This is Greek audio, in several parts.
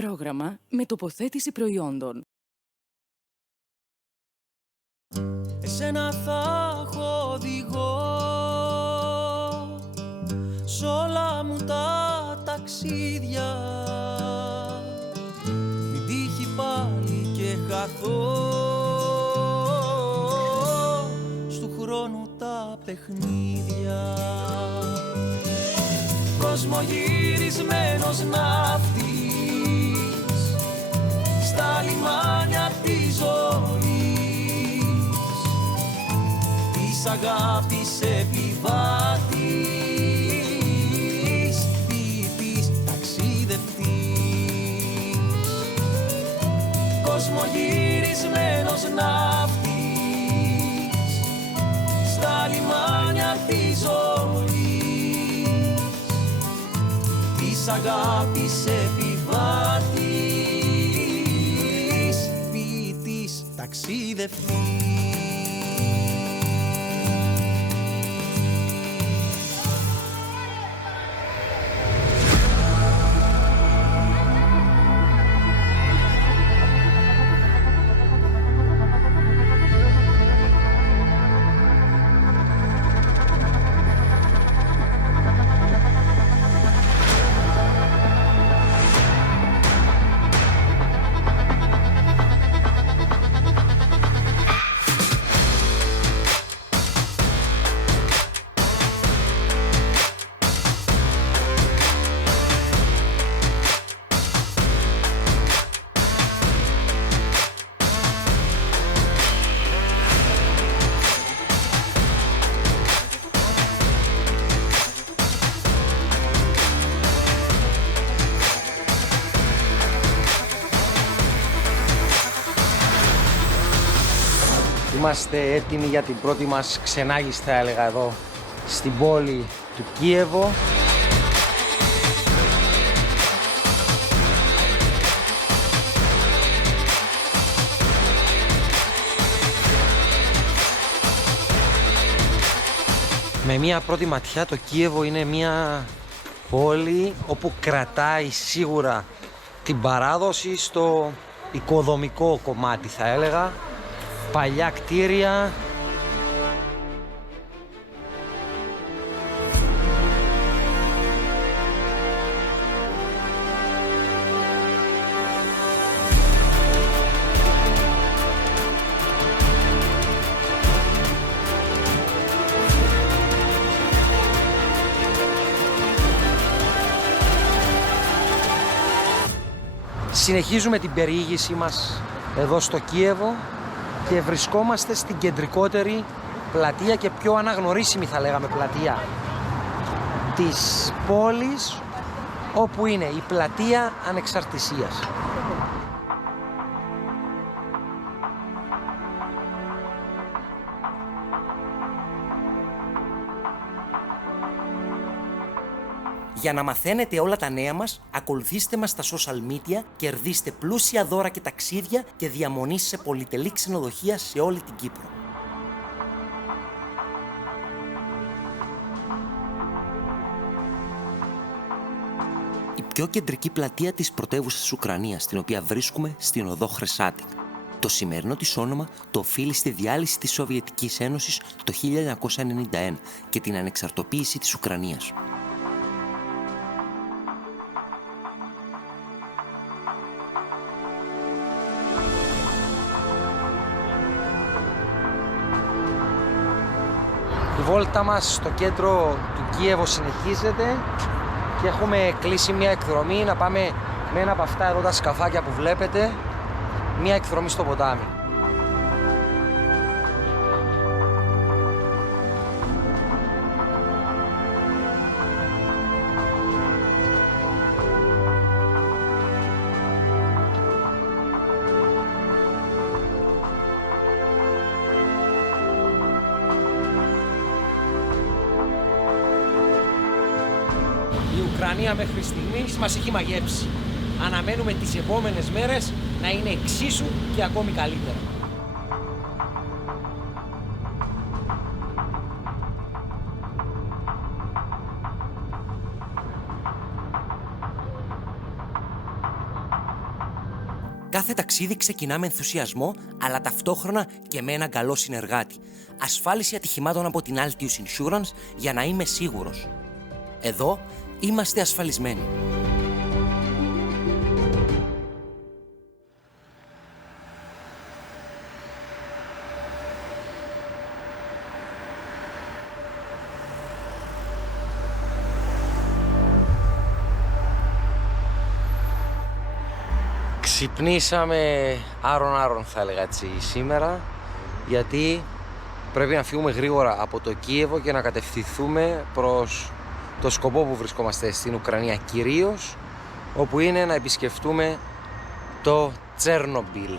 Πρόγραμμα με τοποθέτηση προϊόντων. Εσένα θα έχω οδηγό σ' όλα μου τα ταξίδια. Μην τύχει πάλι και χαθώ στου χρόνου τα παιχνίδια. Κοσμογυρισμένος ναύτης στα λιμάνια της ζωής, της αγάπης επιβάτης, ποιητής ταξιδευτής. Κοσμογυρισμένος ναύτης στα λιμάνια της ζωής, της αγάπης επιβάτης, ποιητής ταξιδευτής. Είμαστε έτοιμοι για την πρώτη μας ξενάγηση, θα έλεγα, εδώ στην πόλη του Κίεβο. Με μία πρώτη ματιά το Κίεβο είναι μία πόλη όπου κρατάει σίγουρα την παράδοση στο οικοδομικό κομμάτι, θα έλεγα. Παλιά κτίρια, συνεχίζουμε την περιήγησή μας εδώ στο Κίεβο και βρισκόμαστε στην κεντρικότερη πλατεία και πιο αναγνωρίσιμη, θα λέγαμε, πλατεία της πόλης, όπου είναι η πλατεία Ανεξαρτησίας. Για να μαθαίνετε όλα τα νέα μας, ακολουθήστε μας στα social media, κερδίστε πλούσια δώρα και ταξίδια και διαμονή σε πολυτελή ξενοδοχεία σε όλη την Κύπρο. Η πιο κεντρική πλατεία της πρωτεύουσας Ουκρανίας, στην οποία βρίσκουμε στην οδό Χρυσάτικ. Το σημερινό της όνομα το οφείλει στη διάλυση της Σοβιετικής Ένωσης το 1991 και την ανεξαρτοποίηση της Ουκρανίας. Η βόλτα μας στο κέντρο του Κίεβο συνεχίζεται και έχουμε κλείσει μια εκδρομή να πάμε με ένα από αυτά εδώ τα σκαφάκια που βλέπετε, μια εκδρομή στο ποτάμι. Η Ουκρανία μέχρι στιγμής μας έχει μαγέψει. Αναμένουμε τις επόμενες μέρες να είναι εξίσου και ακόμη καλύτερα. Κάθε ταξίδι ξεκινά με ενθουσιασμό, αλλά ταυτόχρονα και με έναν καλό συνεργάτη. Ασφάλιση ατυχημάτων από την Altius Insurance για να είμαι σίγουρος. Εδώ είμαστε ασφαλισμένοι. Ξυπνήσαμε άρον θα έλεγα έτσι σήμερα, γιατί πρέπει να φύγουμε γρήγορα από το Κίεβο και να κατευθυνθούμε προς το σκοπό που βρισκόμαστε στην Ουκρανία κυρίως, όπου είναι να επισκεφτούμε το Chernobyl.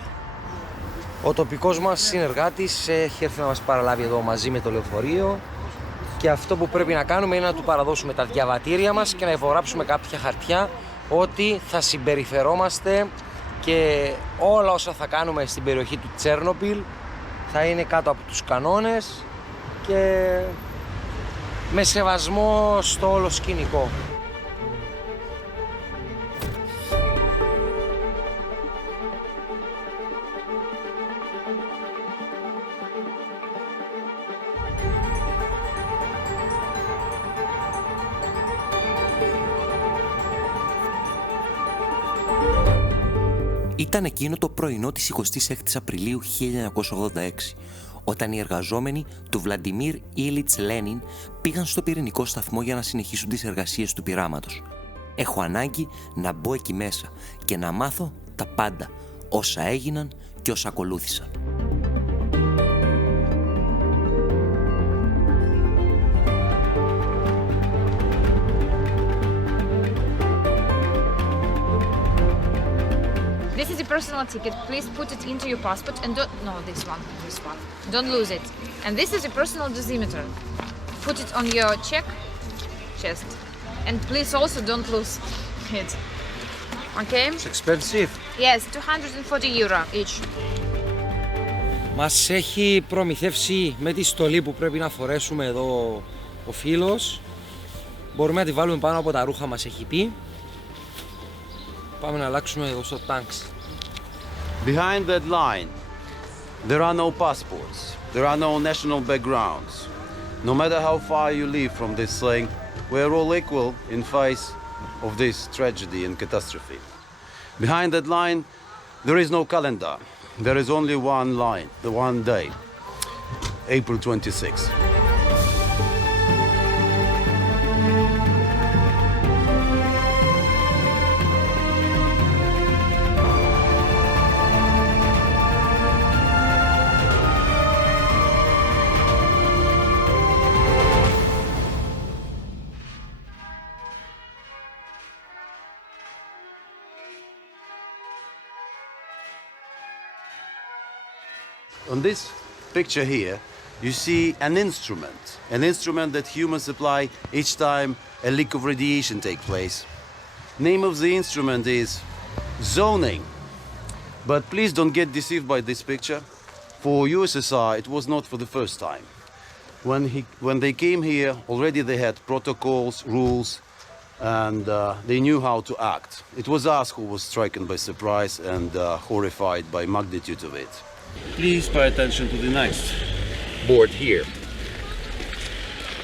Ο τοπικός μας συνεργάτης έχει έρθει να μας παραλάβει εδώ μαζί με το λεωφορείο και αυτό που πρέπει να κάνουμε είναι να του παραδώσουμε τα διαβατήρια μας και να υπογράψουμε κάποια χαρτιά ότι θα συμπεριφερόμαστε και όλα όσα θα κάνουμε στην περιοχή του Τσέρνομπιλ θα είναι κάτω από τους κανόνες και με σεβασμό στο όλο σκηνικό. Ήταν εκείνο το πρωινό της 26ης Απριλίου 1986, όταν οι εργαζόμενοι του Βλαντιμίρ Ήλιτς Λένιν πήγαν στο πυρηνικό σταθμό για να συνεχίσουν τις εργασίες του πειράματος. Έχω ανάγκη να μπω εκεί μέσα και να μάθω τα πάντα, όσα έγιναν και όσα ακολούθησαν. This is a personal ticket. Please put it into your passport and don't... No, this one. Don't lose it. And this is a personal dosimeter. Put it on your chest. And please also don't lose it. Okay? It's expensive. Yes, 240 euro each. Μας έχει προμηθεύσει με τη στολή που πρέπει να φορέσουμε εδώ ο φίλος. Μπορούμε να τη βάλουμε πάνω από τα ρούχα μας, έχει πει. Πάμε να αλλάξουμε εδώ στο τάγκς. Behind that line, there are no passports. There are no national backgrounds. No matter how far you live from this thing, we are all equal in face of this tragedy and catastrophe. Behind that line, there is no calendar. There is only one line, the one day, April 26th. On this picture here, you see an instrument that humans apply each time a leak of radiation takes place. Name of the instrument is zoning. But please don't get deceived by this picture. For USSR, it was not for the first time. When they came here, already they had protocols, rules, and they knew how to act. It was us who was stricken by surprise and horrified by magnitude of it. Please pay attention to the next board here.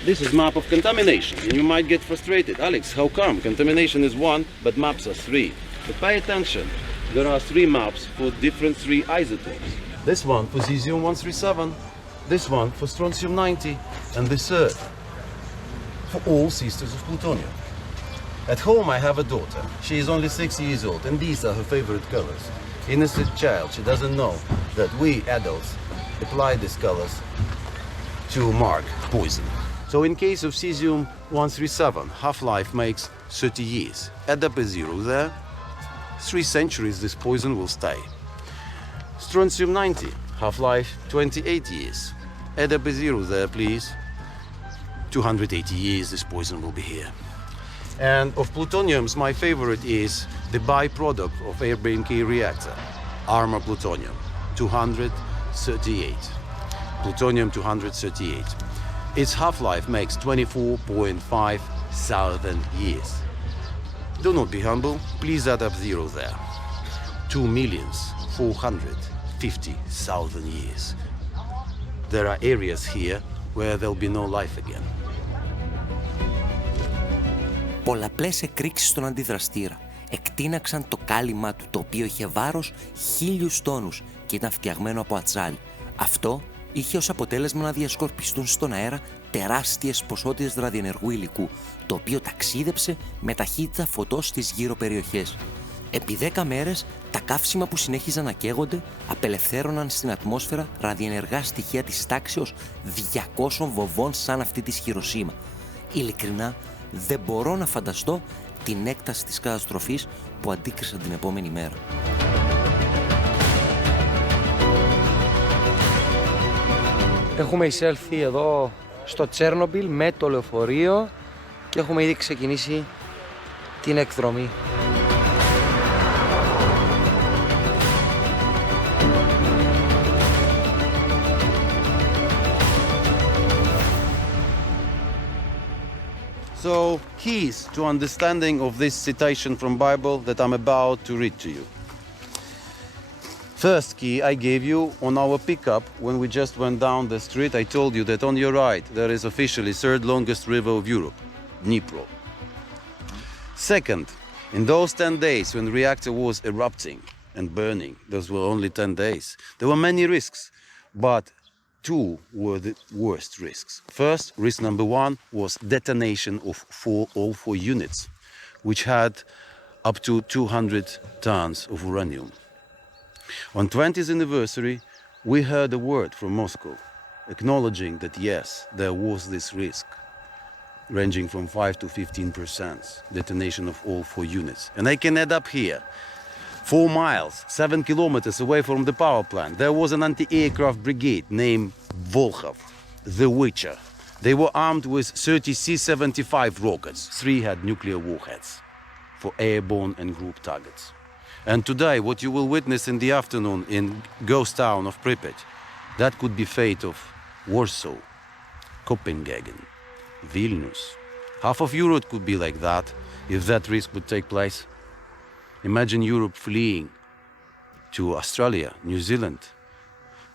This is map of contamination, and you might get frustrated. Alex, how come? Contamination is one, but maps are three. But pay attention. There are three maps for different three isotopes. This one for cesium-137, this one for strontium-90, and the third for all sisters of plutonium. At home I have a daughter. She is only 6 years old, and these are her favorite colors. Innocent child, she doesn't know that we adults apply these colors to mark poison. So in case of cesium-137, half-life makes 30 years. Add up a zero there. 3 centuries this poison will stay. Strontium-90, half-life 28 years. Add up a zero there, please. 280 years this poison will be here. And of plutoniums, my favorite is the byproduct of air-K reactor, armor plutonium, 238. Plutonium-238. Its half-life makes 24.5 thousand years. Do not be humble, please add up zero there. 2,450,000 years. There are areas here where there'll be no life again. Πολλαπλές εκρήξεις στον αντιδραστήρα εκτείναξαν το κάλυμά του, το οποίο είχε βάρος 1.000 τόνους και ήταν φτιαγμένο από ατσάλι. Αυτό είχε ως αποτέλεσμα να διασκορπιστούν στον αέρα τεράστιες ποσότητες ραδιενεργού υλικού, το οποίο ταξίδεψε με ταχύτητα φωτός στις γύρω περιοχές. Επί 10 μέρες, τα καύσιμα που συνέχιζαν να καίγονται απελευθέρωναν στην ατμόσφαιρα ραδιενεργά στοιχεία της τάξεως 200 βοβών σαν αυτή της Χιροσίμα. Ειλικρινά, δεν μπορώ να φανταστώ την έκταση της καταστροφής που αντίκρισαν την επόμενη μέρα. Έχουμε εισέλθει εδώ στο Τσέρνομπιλ με το λεωφορείο και έχουμε ήδη ξεκινήσει την εκδρομή. So, keys to understanding of this citation from Bible that I'm about to read to you. First key I gave you on our pickup when we just went down the street. I told you that on your right there is officially third longest river of Europe, Dnipro. Second, in those 10 days when the reactor was erupting and burning, those were only 10 days, there were many risks, but two were the worst risks. First, risk number one was detonation of all four units, which had up to 200 tons of uranium. On 20th anniversary, we heard a word from Moscow acknowledging that yes, there was this risk, ranging from 5 to 15% detonation of all four units. And I can add up here. 4 miles, 7 kilometers away from the power plant, there was an anti-aircraft brigade named Volkhov, the Witcher. They were armed with 30 C-75 rockets. 3 had nuclear warheads for airborne and group targets. And today, what you will witness in the afternoon in ghost town of Pripyat, that could be fate of Warsaw, Copenhagen, Vilnius. Half of Europe could be like that if that risk would take place. Imagine Europe fleeing to Australia, New Zealand,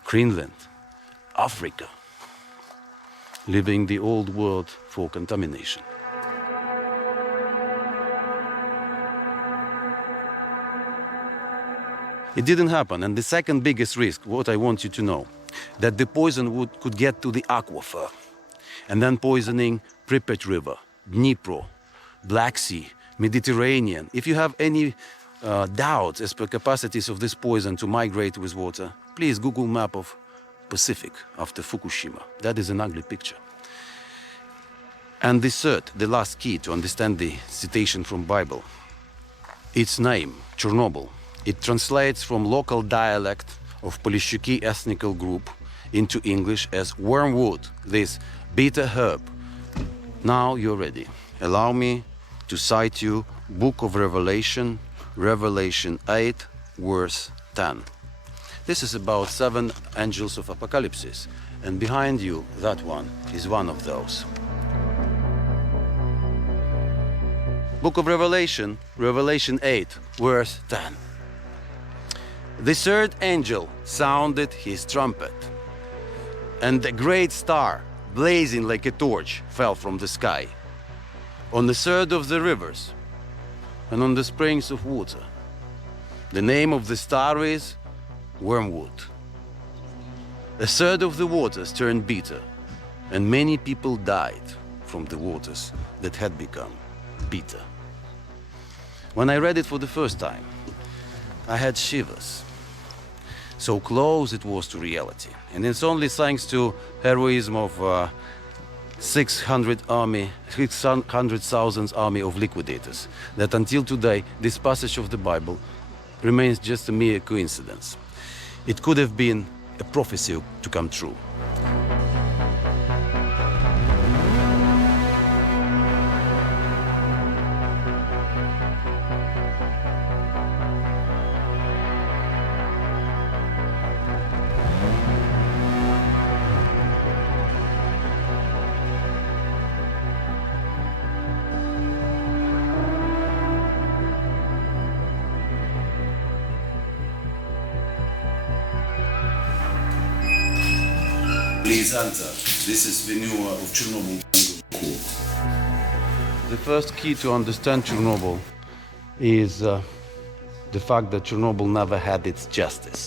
Greenland, Africa, leaving the old world for contamination. It didn't happen, and the second biggest risk, what I want you to know, that the poison could get to the aquifer, and then poisoning Pripyat River, Dnipro, Black Sea, Mediterranean. If you have any doubts as per capacities of this poison to migrate with water, please Google map of Pacific after Fukushima. That is an ugly picture. And the third, the last key to understand the citation from Bible, its name, Chernobyl. It translates from local dialect of Polishchuki ethnical group into English as wormwood, this bitter herb. Now you're ready. Allow me to cite you Book of Revelation, Revelation 8, verse 10. This is about 7 angels of Apocalypse, and behind you, that one is one of those. Book of Revelation, Revelation 8, verse 10. The third angel sounded his trumpet, and a great star, blazing like a torch, fell from the sky on the third of the rivers and on the springs of water. The name of the star is Wormwood. A third of the waters turned bitter, and many people died from the waters that had become bitter. When I read it for the first time, I had shivers. So close it was to reality. And it's only thanks to heroism of 600,000 army of liquidators that until today this passage of the Bible remains just a mere coincidence. It could have been a prophecy to come true. Please enter. This is Venue of Chernobyl Court. The first key to understand Chernobyl is the fact that Chernobyl never had its justice.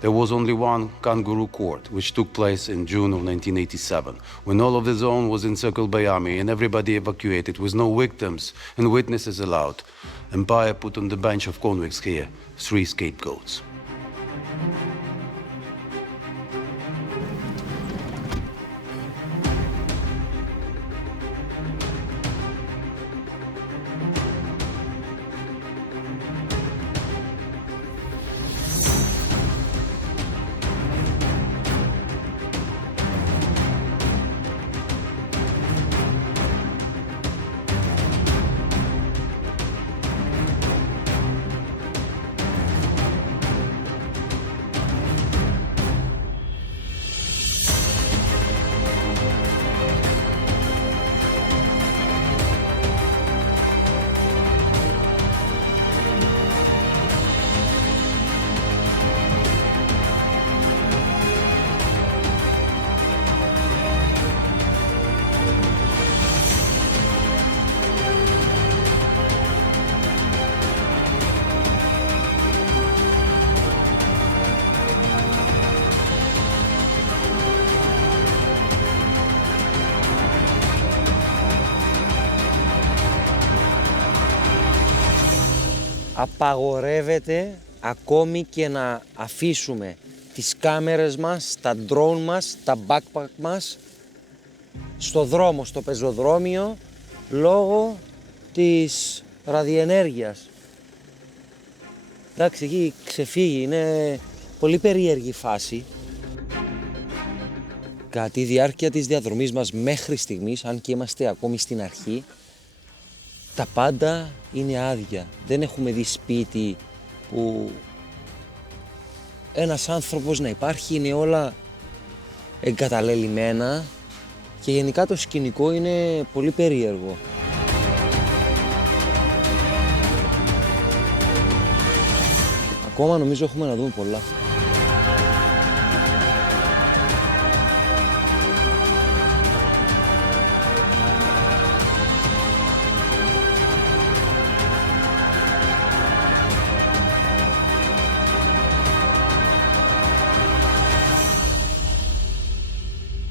There was only one kangaroo court, which took place in June of 1987, when all of the zone was encircled by army and everybody evacuated, with no victims and witnesses allowed. Empire put on the bench of convicts here 3 scapegoats. Απαγορεύεται ακόμη και να αφήσουμε τις κάμερες μας, τα drone μας, τα backpack μας στο δρόμο, στο πεζοδρόμιο, λόγω της ραδιενέργειας. Εντάξει, εκεί ξεφύγει, είναι πολύ περίεργη φάση. Κατά τη διάρκεια της διαδρομής μας μέχρι στιγμής, αν και είμαστε ακόμη στην αρχή, τα πάντα είναι άδεια. Δεν έχουμε δει σπίτι που ένας άνθρωπος να υπάρχει, είναι όλα εγκαταλελειμμένα και γενικά το σκηνικό είναι πολύ περίεργο. Ακόμα νομίζω έχουμε να δούμε πολλά.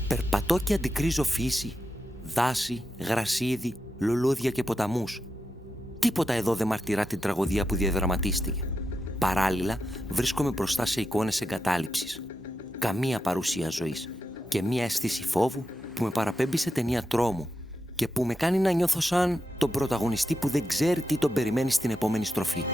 Περπατώ και αντικρίζω φύση, δάση, γρασίδι, λουλούδια και ποταμούς. Τίποτα εδώ δεν μαρτυρά την τραγωδία που διαδραματίστηκε. Παράλληλα, βρίσκομαι μπροστά σε εικόνες εγκατάλειψης. Καμία παρουσία ζωής και μία αίσθηση φόβου που με παραπέμπει σε ταινία τρόμου και που με κάνει να νιώθω σαν τον πρωταγωνιστή που δεν ξέρει τι τον περιμένει στην επόμενη στροφή.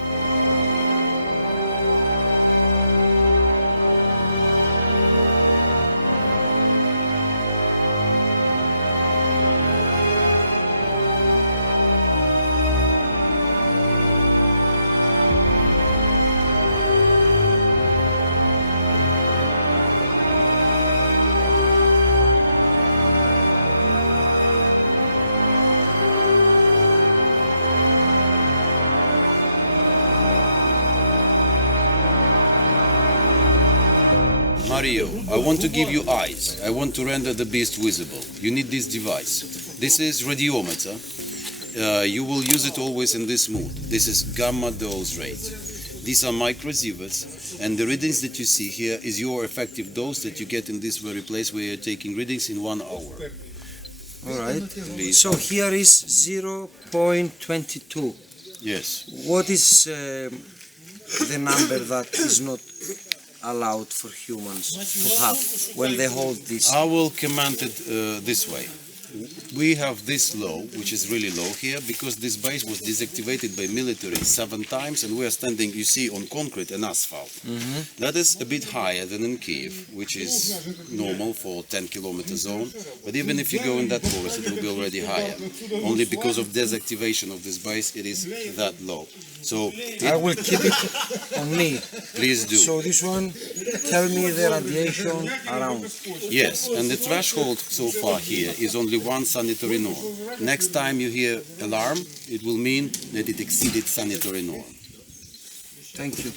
Mario, I want to give you eyes. I want to render the beast visible. You need this device. This is radiometer. You will use it always in this mode. This is gamma dose rate. These are microsieverts, and the readings that you see here is your effective dose that you get in this very place where you're taking readings in 1 hour. All right. Please. So here is 0.22. Yes. What is the number that is not allowed for humans to have when they hold this? I will command it this way. We have this low, which is really low here, because this base was deactivated by military 7 times, and we are standing, you see, on concrete and asphalt. That is a bit higher than in Kiev, which is normal for 10-kilometer zone. But even if you go in that forest, it will be already higher. Only because of deactivation of this base, it is that low. So I will keep it on me. Please do. So this one, tell me the radiation around. Yes, and the threshold so far here is only 1 sanitary norm. Next time you hear alarm, it will mean that it exceeded sanitary norm. Thank you.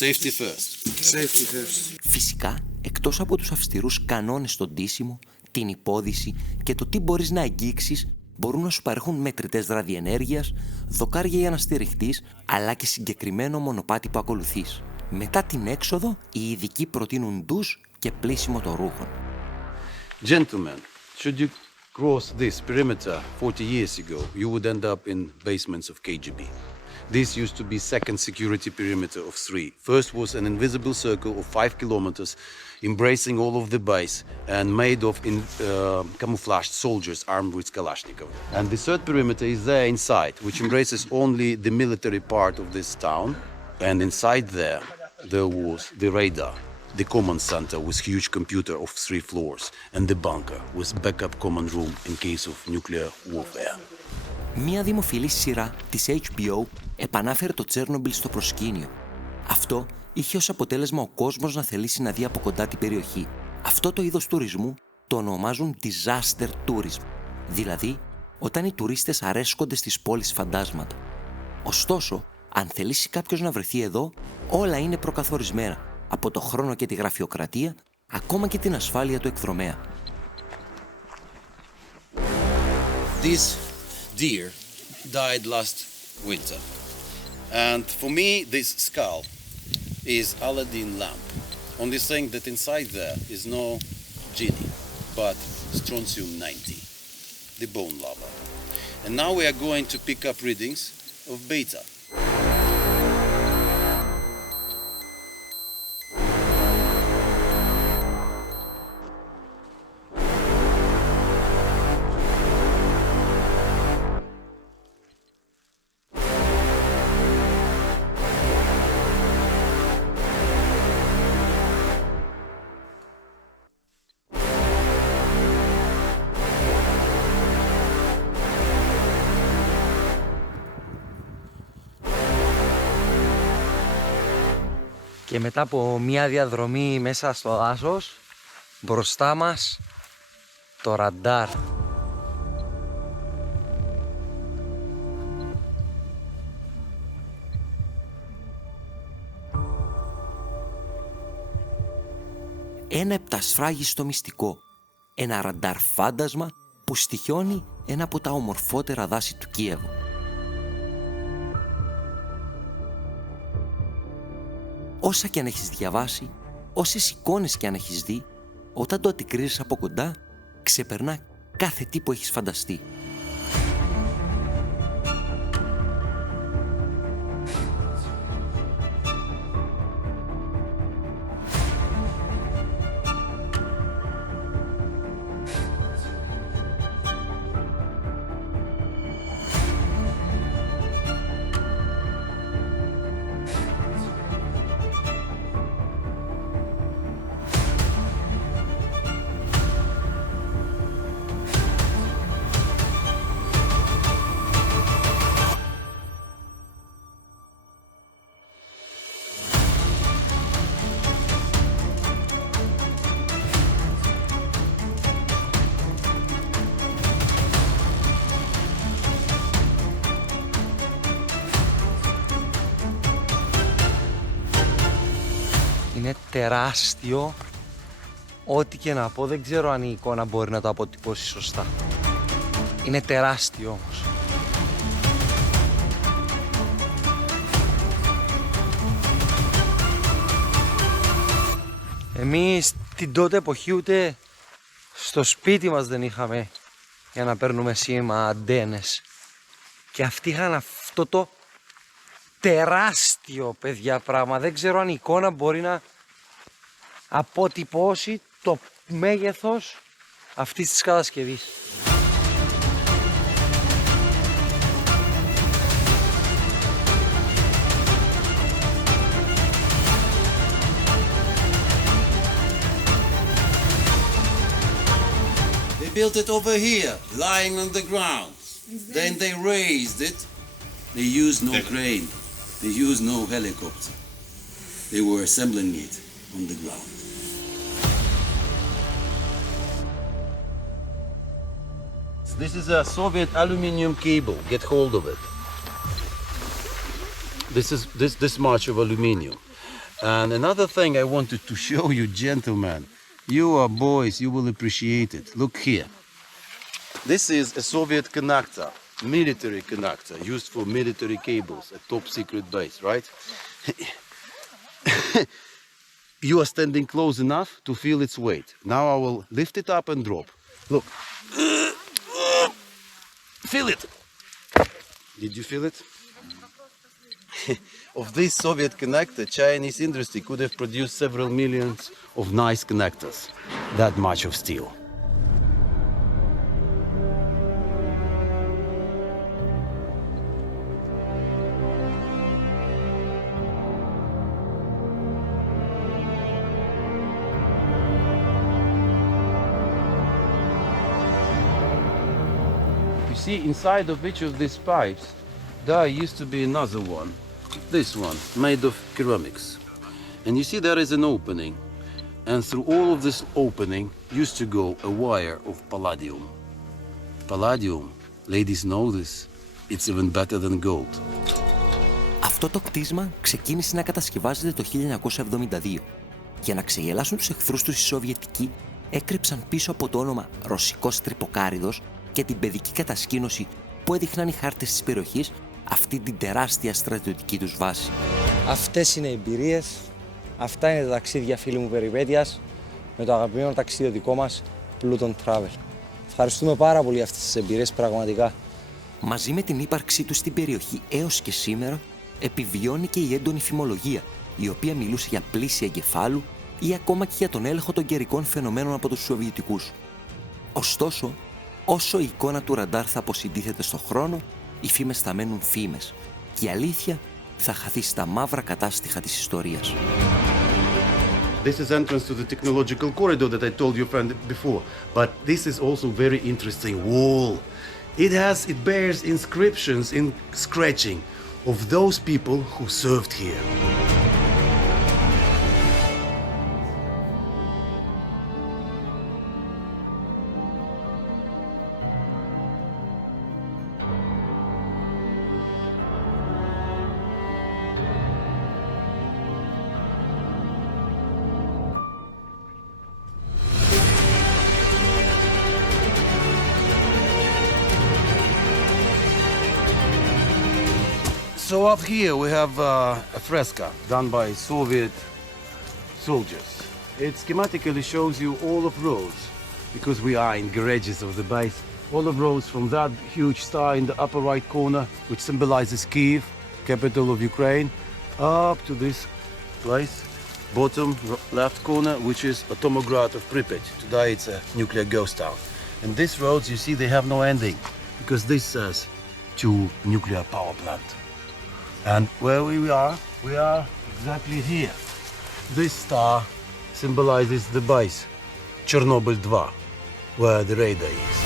Safety first. Safety first. Φυσικά, εκτός από τους αυστηρούς κανόνες στο ντύσιμο, την υπόδηση και το τι μπορείς να αγγίξεις, μπορούν να σου παρέχουν μετρητές ραδιενέργειας, δοκάρια για να στηριχτείς, αλλά και συγκεκριμένο μονοπάτι που ακολουθείς. Μετά την έξοδο, οι ειδικοί προτείνουν ντους και πλύσιμο των ρούχων. Gentlemen, should you cross this perimeter 40 years ago, you would end up in basements of KGB. This used to be second security perimeter of 3. First was an invisible circle of 5 kilometers, embracing all of the base and made of camouflaged soldiers armed with Kalashnikov. And the third perimeter is there inside, which embraces only the military part of this town. And inside there was the radar, the command center with huge computer of 3 floors, and the bunker with backup command room in case of nuclear warfare. Μία δημοφιλή σειρά της HBO επανάφερε το Τσέρνομπιλ στο προσκήνιο. Αυτό είχε ως αποτέλεσμα ο κόσμος να θελήσει να δει από κοντά την περιοχή. Αυτό το είδος τουρισμού το ονομάζουν disaster tourism, δηλαδή όταν οι τουρίστες αρέσκονται στις πόλεις φαντάσματα. Ωστόσο, αν θελήσει κάποιος να βρεθεί εδώ, όλα είναι προκαθορισμένα, από το χρόνο και τη γραφειοκρατία, ακόμα και την ασφάλεια του εκδρομέα. This deer died last winter. And for me, this skull is Aladdin lamp. Only thing that inside there is no genie, but strontium-90, the bone lava. And now we are going to pick up readings of beta. Και μετά από μια διαδρομή μέσα στο δάσος, μπροστά μας το ραντάρ. Ένα επτασφράγιστο μυστικό, ένα ραντάρ φάντασμα που στοιχιώνει ένα από τα ομορφότερα δάση του Κίεβου. Όσα και αν έχεις διαβάσει, όσες εικόνες και αν έχεις δει, όταν το αντικρίζεις από κοντά, ξεπερνά κάθε τι που έχεις φανταστεί. Είναι τεράστιο. Ό,τι και να πω, δεν ξέρω αν η εικόνα μπορεί να το αποτυπώσει σωστά. Είναι τεράστιο όμως. Εμείς την τότε εποχή ούτε στο σπίτι μας δεν είχαμε για να παίρνουμε σήμα αντένες. Και αυτοί είχαν αυτό το τεράστιο, παιδιά, πράγμα. Δεν ξέρω αν η εικόνα μπορεί να αποτυπώσει το μέγεθος αυτής της κατασκευής. They built it over here, lying on the ground. Then they raised it. They used no crane. They used no helicopter. They were assembling it on the ground. This is a Soviet aluminum cable. Get hold of it. This much of aluminium. And another thing I wanted to show you, gentlemen. You are boys, you will appreciate it. Look here. This is a Soviet connector, military connector, used for military cables, a top secret base, right? You are standing close enough to feel its weight. Now I will lift it up and drop. Look. Feel it. Did you feel it? Of this Soviet connector, Chinese industry could have produced several millions of nice connectors. That much of steel. You see, inside of each of these pipes, there used to be another one. This one, made of ceramics. And you see there is an opening. And through all of this opening used to go a wire of palladium. Palladium, ladies know this, it's even better than gold. Αυτό το κτίσμα ξεκίνησε να κατασκευάζεται το 1972. Για να ξεγελάσουν τους εχθρούς τους οι Σοβιετικοί, έκρυψαν πίσω από το όνομα Ρωσικός Τρυποκάριδος και την παιδική κατασκήνωση που έδειχναν οι χάρτες της περιοχής αυτή την τεράστια στρατιωτική τους βάση. Αυτές είναι οι εμπειρίες, αυτά είναι τα ταξίδια φίλοι μου περιπέτειας με το αγαπημένο ταξιδιωτικό μας Pluton Travel. Ευχαριστούμε πάρα πολύ για αυτές τις εμπειρίες πραγματικά. Μαζί με την ύπαρξή του στην περιοχή έως και σήμερα, επιβιώνει και η έντονη φημολογία, η οποία μιλούσε για πλύση εγκεφάλου ή ακόμα και για τον έλεγχο των καιρικών φαινομένων από τους Σοβιετικούς. Ωστόσο, όσο η εικόνα του ραντάρ θα αποσυντίθεται στον χρόνο, οι φήμες θα μένουν φήμες και η αλήθεια θα χαθεί στα μαύρα κατάστοιχα της ιστορίας. This is entrance to the technological corridor that I told you friend before. But this is also very interesting wall. It bears inscriptions in scratching of those people who served here. So up here we have a fresco done by Soviet soldiers. It schematically shows you all of roads, because we are in garages of the base, all of roads from that huge star in the upper right corner, which symbolizes Kyiv, capital of Ukraine, up to this place, bottom left corner, which is Atomograd of Pripyat. Today it's a nuclear ghost town. And these roads, you see, they have no ending, because this says to nuclear power plant. And where we are exactly here. This star symbolizes the base, Chernobyl 2, where the radar is.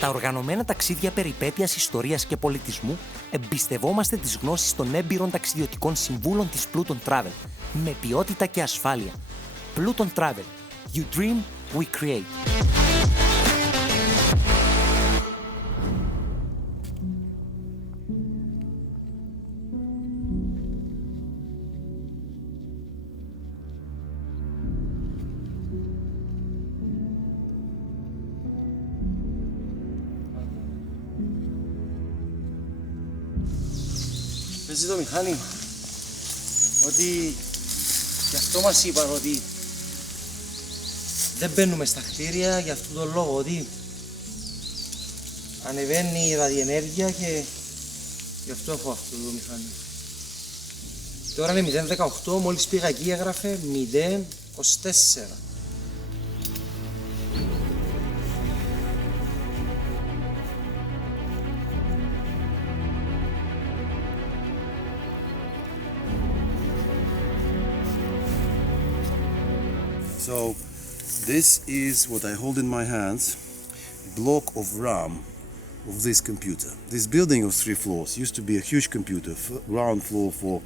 Τα οργανωμένα ταξίδια περιπέτειας, ιστορίας και πολιτισμού εμπιστευόμαστε τις γνώσεις των έμπειρων ταξιδιωτικών συμβούλων της Pluton Travel με ποιότητα και ασφάλεια. Pluton Travel. You dream, we create. Παίζει το μηχάνημα ότι γι' αυτό μας είπαν ότι δεν μπαίνουμε στα κτίρια για αυτόν τον λόγο, ότι ανεβαίνει η ραδιενέργεια και γι' αυτό έχω αυτό το μηχάνημα. Τώρα είναι 0,18, μόλις πήγα εκεί έγραφε 0,24. So this is what I hold in my hands, block of RAM of this computer. This building of 3 floors used to be a huge computer, ground floor for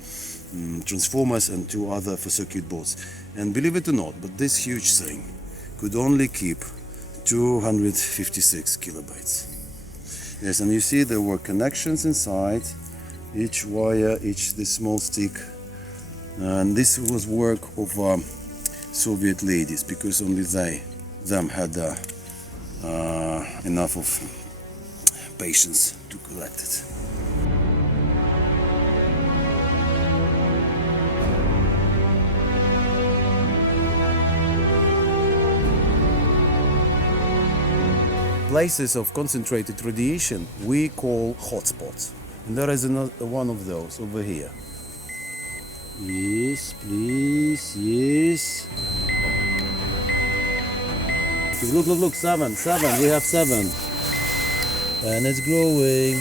transformers and 2 other for circuit boards. And believe it or not, but this huge thing could only keep 256 kilobytes. Yes, and you see there were connections inside, each wire, this small stick. And this was work of Soviet ladies, because only them had enough of patience to collect it. Places of concentrated radiation we call hotspots. And there is another one of those over here. Yes, please, yes. Look, 7, we have 7. And it's growing.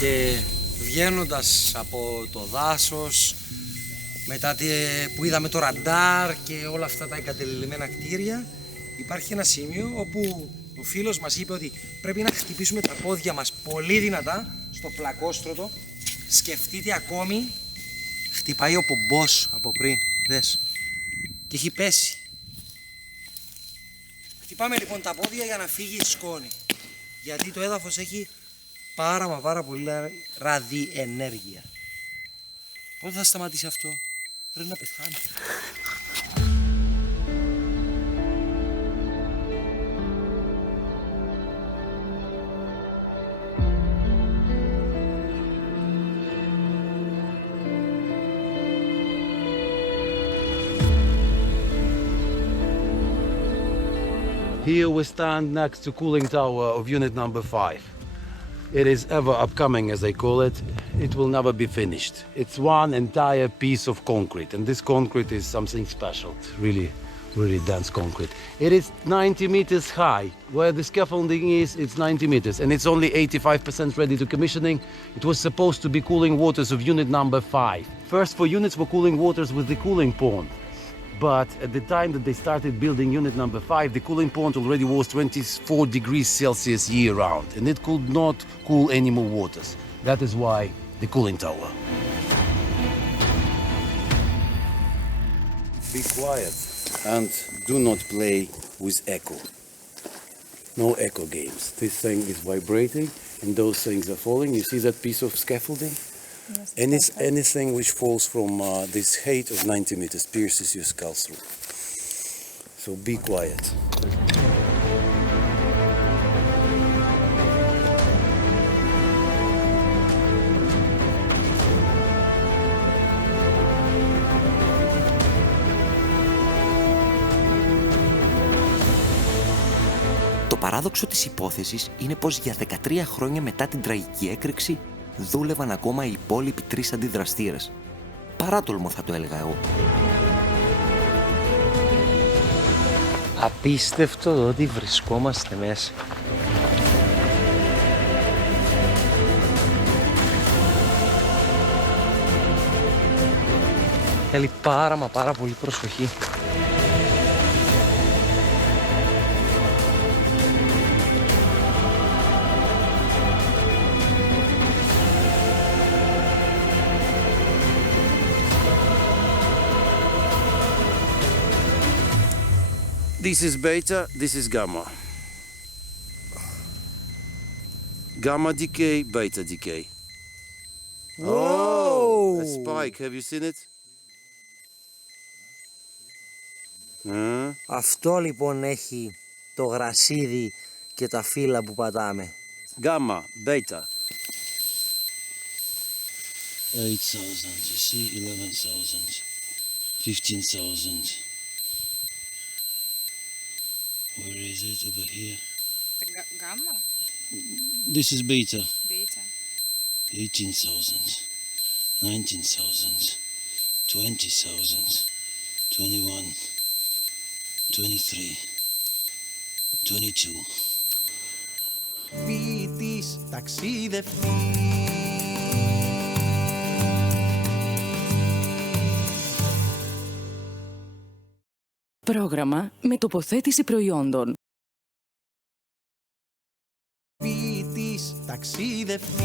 Και βγαίνοντας από το δάσος, μετά που είδαμε το ραντάρ και όλα αυτά τα εγκατελειμμένα κτίρια, υπάρχει ένα σημείο όπου ο φίλος μας είπε ότι πρέπει να χτυπήσουμε τα πόδια μας πολύ δυνατά στο πλακόστρωτο. Σκεφτείτε ακόμη, χτυπάει ο πομπός από πριν, δες, και έχει πέσει. Χτυπάμε λοιπόν τα πόδια για να φύγει η σκόνη, γιατί το έδαφος έχει πάρα πολύ ραδιενέργεια. Πότε θα σταματήσει αυτό? Πρέπει να πεθάνει. Here we stand next to cooling tower of unit number 5. It is ever upcoming, as they call it. It will never be finished. It's one entire piece of concrete, and this concrete is something special. It's really dense concrete. It is 90 meters high. Where the scaffolding is, it's 90 meters, and it's only 85% ready to commissioning. It was supposed to be cooling waters of unit number 5. First 4 units were cooling waters with the cooling pond. But at the time that they started building unit number 5, the cooling pond already was 24 degrees Celsius year round, and it could not cool any more waters. That is why the cooling tower. Be quiet and do not play with echo. No echo games. This thing is vibrating and those things are falling. You see that piece of scaffolding? Yes, anything which falls from this height of 90 meters pierces your skull through. So be quiet. Το παράδοξο της υπόθεσης είναι πως για 13 χρόνια μετά την τραγική έκρηξη δούλευαν ακόμα οι υπόλοιποι 3 αντιδραστήρες. Παράτολμο θα το έλεγα εγώ. Απίστευτο το ότι βρισκόμαστε μέσα. Θέλει πάρα πολύ προσοχή. This is beta, this is gamma. Gamma decay, beta decay. Oh, a spike. Have you seen it? Αυτό λοιπόν έχει το γρασίδι και τα φύλλα που πατάμε. Gamma, beta. 8,000, you see, 11,000, 15,000. Where is it? Over here. The gamma? This is beta. Beta. 18,000, 19,000, 20,000, 21, 23, 22. Ποιητής, ταξίδευτής. Πρόγραμμα με τοποθέτηση προϊόντων. Ποιητής, ταξίδευτής.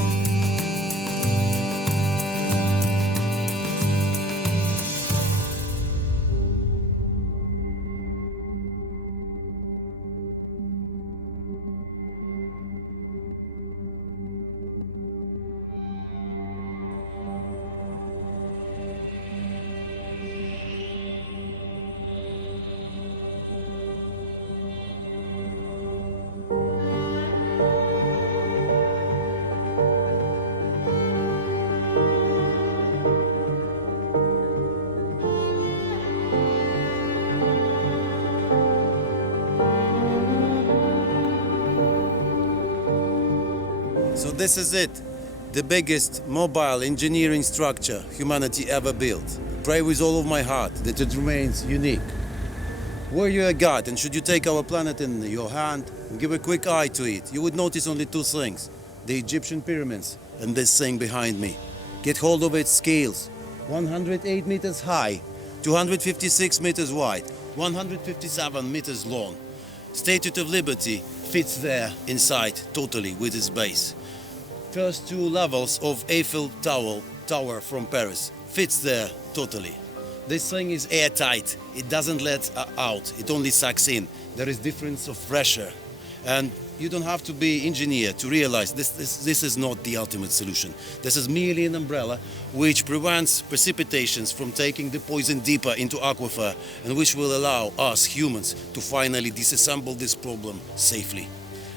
So this is it, the biggest mobile engineering structure humanity ever built. Pray with all of my heart that it remains unique. Were you a god and should you take our planet in your hand and give a quick eye to it, you would notice only two things, the Egyptian pyramids and this thing behind me. Get hold of its scales, 108 meters high, 256 meters wide, 157 meters long. Statue of Liberty fits there inside totally with its base. First two levels of Eiffel Tower from Paris fits there totally. This thing is airtight. It doesn't let out. It only sucks in. There is difference of pressure. And you don't have to be engineer to realize this is not the ultimate solution. This is merely an umbrella which prevents precipitations from taking the poison deeper into aquifer and which will allow us humans to finally disassemble this problem safely.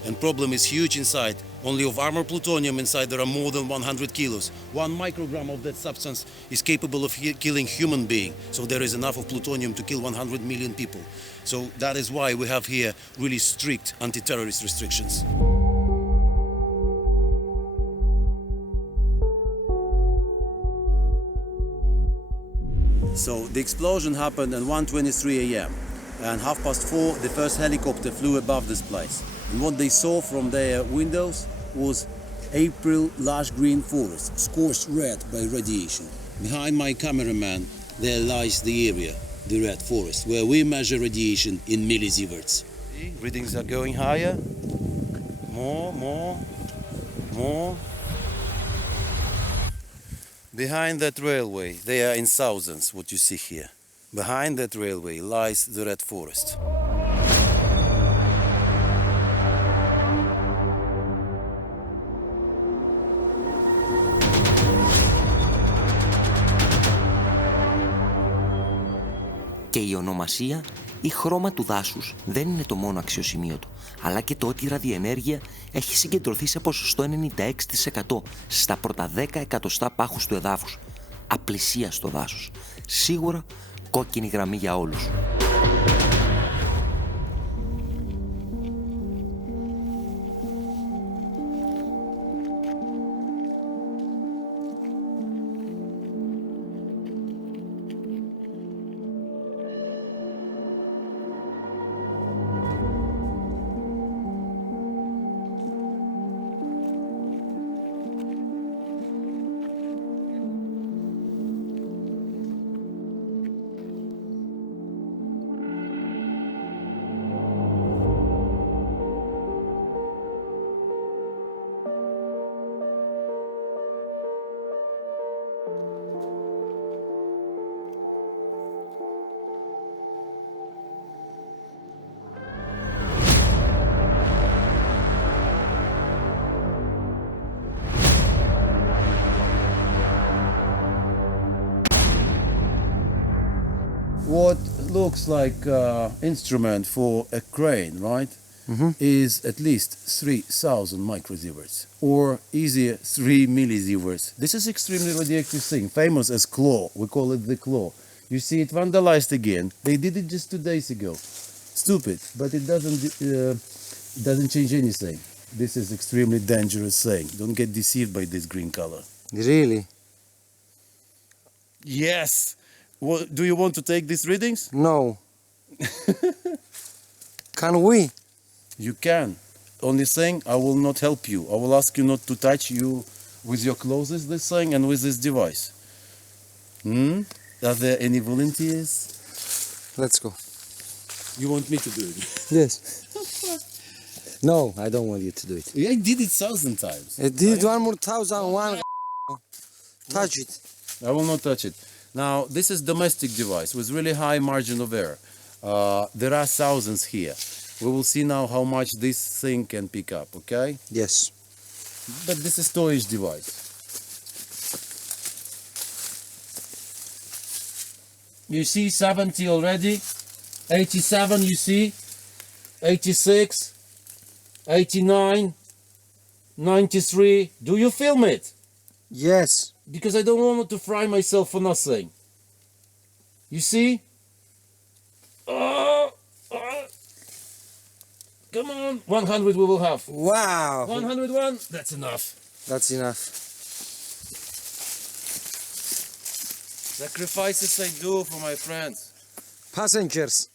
And problem is huge inside. Only of armor plutonium inside there are more than 100 kilos. 1 microgram of that substance is capable of killing human being. So there is enough of plutonium to kill 100 million people. So that is why we have here really strict anti-terrorist restrictions. So the explosion happened at 1:23 a.m. and 4:30 the first helicopter flew above this place. And what they saw from their windows was April lush green forest, scorched red by radiation. Behind my cameraman, there lies the area, the red forest, where we measure radiation in millisieverts. Readings are going higher. More. Behind that railway, they are in thousands, what you see here. Behind that railway lies the red forest. Και η ονομασία ή χρώμα του δάσους δεν είναι το μόνο αξιοσημείωτο, αλλά και το ότι η ραδιενέργεια έχει συγκεντρωθεί σε ποσοστό 96% στα πρώτα 10 εκατοστά πάχους του εδάφους. Απλησίαστο δάσος. Σίγουρα κόκκινη γραμμή για όλους. What looks like instrument for a crane, right, is at least 3,000 microsieverts, or easier 3 millisieverts. This is extremely radioactive thing, famous as claw. We call it the claw. You see it vandalized again. They did it just 2 days ago. Stupid, but it doesn't change anything. This is extremely dangerous thing. Don't get deceived by this green color. Really? Yes, Do you want to take these readings? No. Can we? You can. Only thing, I will not help you. I will ask you not to touch you with your clothes, this thing, and with this device. Are there any volunteers? Let's go. You want me to do it? Yes. No, I don't want you to do it. I did it 1,000 times. I did it one more 1,001. Touch it. I will not touch it. Now, this is domestic device with really high margin of error. There are thousands here. We will see now how much this thing can pick up, okay? Yes. But this is storage device. You see 70 already, 87 you see, 86, 89, 93. Do you film it? Yes. Because I don't want to fry myself for nothing. You see? Come on, 100 we will have. Wow. 101, that's enough. That's enough. Sacrifices I do for my friends. Passengers.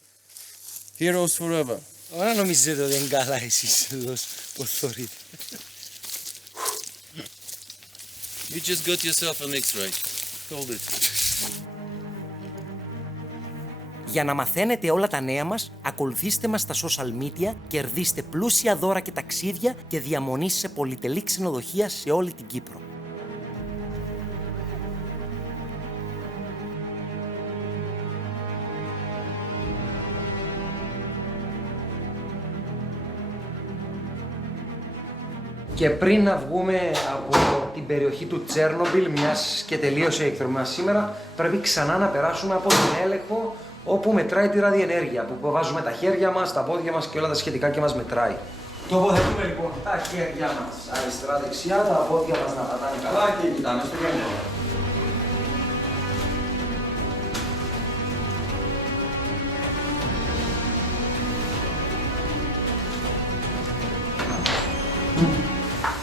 Heroes forever. Ωραία νομίζετε ότι είναι καλά εσείς εδώ που θωρείτε. You just got yourself an X-ray. Hold it. Για να μαθαίνετε όλα τα νέα μας, ακολουθήστε μας στα social media, κερδίστε πλούσια δώρα και ταξίδια και διαμονή σε πολυτελή ξενοδοχεία σε όλη την Κύπρο. Και πριν να βγούμε από την περιοχή του Τσέρνομπιλ, μιας και τελείωσε η εκδρομή μας σήμερα, πρέπει ξανά να περάσουμε από τον έλεγχο όπου μετράει τη ραδιενέργεια, που βάζουμε τα χέρια μας, τα πόδια μας και όλα τα σχετικά και μας μετράει. Τοποθετούμε λοιπόν τα χέρια μας αριστερά-δεξιά, τα πόδια μας να πατάνε καλά και κοιτάμε στο κέντρο.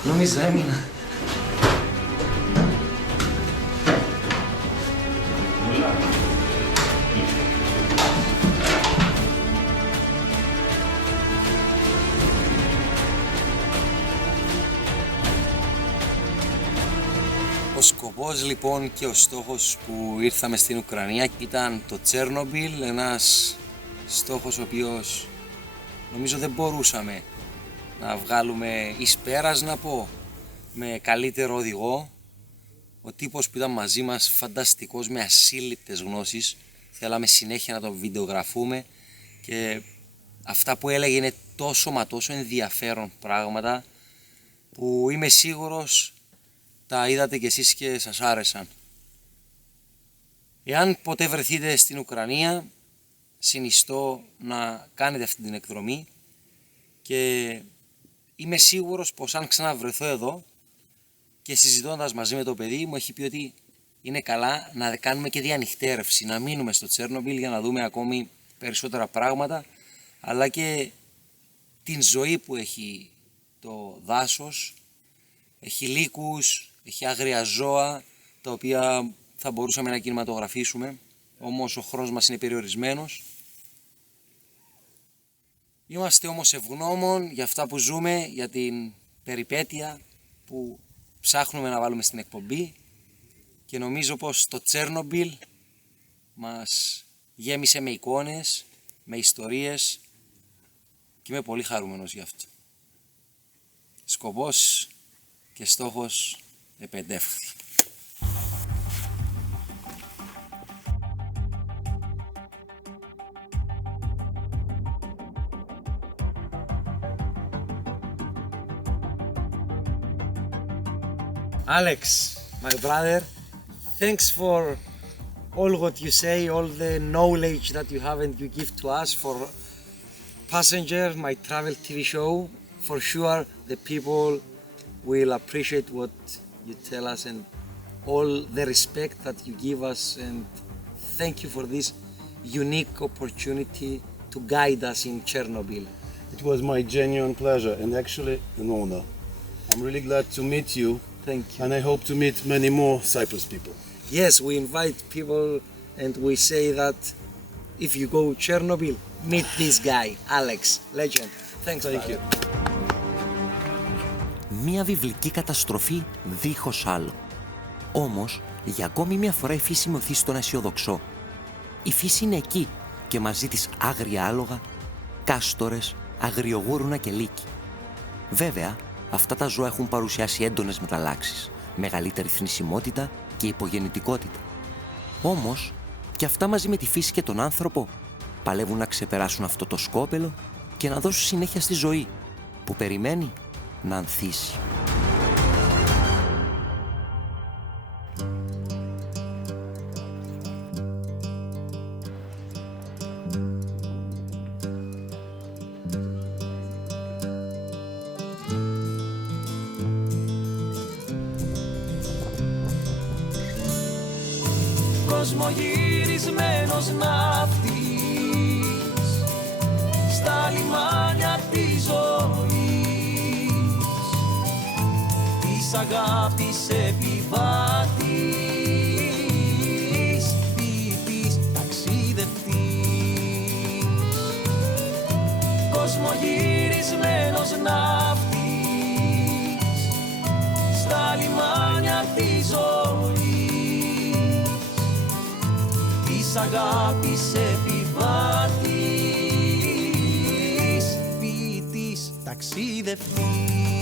Νόμιζα έμεινα. Ο σκοπός λοιπόν και ο στόχος που ήρθαμε στην Ουκρανία ήταν το Τσέρνομπιλ, ένας στόχος ο οποίος νομίζω δεν μπορούσαμε να βγάλουμε εις πέρας, να πω, με καλύτερο οδηγό. Ο τύπος που ήταν μαζί μας φανταστικός, με ασύλληπτες γνώσεις, θέλαμε συνέχεια να τον βιντεογραφούμε και αυτά που έλεγε είναι τόσο μα τόσο ενδιαφέρον πράγματα που είμαι σίγουρος τα είδατε κι εσείς και σας άρεσαν. Εάν ποτέ βρεθείτε στην Ουκρανία, συνιστώ να κάνετε αυτή την εκδρομή και είμαι σίγουρος πως αν ξαναβρεθώ εδώ και συζητώντας μαζί με το παιδί μου έχει πει ότι είναι καλά να κάνουμε και διανυκτέρευση, να μείνουμε στο Τσέρνομπιλ για να δούμε ακόμη περισσότερα πράγματα, αλλά και την ζωή που έχει το δάσος. Έχει λύκους, έχει άγρια ζώα τα οποία θα μπορούσαμε να κινηματογραφήσουμε, όμως ο χρόνος μας είναι περιορισμένος. Είμαστε όμως ευγνώμων για αυτά που ζούμε, για την περιπέτεια που ψάχνουμε να βάλουμε στην εκπομπή και νομίζω πως το Τσέρνομπιλ μας γέμισε με εικόνες, με ιστορίες και είμαι πολύ χαρούμενος γι' αυτό. Σκοπός και στόχος επετεύχθη. Alex, my brother, thanks for all what you say, all the knowledge that you have and you give to us for Passenger, my travel TV show. For sure the people will appreciate what you tell us and all the respect that you give us, and thank you for this unique opportunity to guide us in Chernobyl. It was my genuine pleasure and actually an honor. I'm really glad to meet you. Thank you. And I hope to meet many more Cyprus people. Yes, we invite people and we say that if you go Chernobyl, meet this guy, Alex, legend. Thanks, Thank brother. you. Μία βιβλική καταστροφή δίχως άλλο. Όμως, για ακόμη μια φορά η φύση με οθεί στο να αισιοδοξώ. Η φύση είναι εκεί και μαζί της άγρια άλογα, κάστορες, αγριογούρουνα και λύκη. Βέβαια, αυτά τα ζώα έχουν παρουσιάσει έντονες μεταλλάξεις, μεγαλύτερη θνησιμότητα και υπογεννητικότητα. Όμως, και αυτά μαζί με τη φύση και τον άνθρωπο παλεύουν να ξεπεράσουν αυτό το σκόπελο και να δώσουν συνέχεια στη ζωή που περιμένει να ανθίσει. Κοσμογυρισμένος ναύτης στα λιμάνια της ζωής, της αγάπης επιβάτης, ποιητής ταξιδευτής. Κοσμογυρισμένος ναύτης στα λιμάνια της ζωής, της αγάπης επιβάτης, ποιητής ταξιδευτής.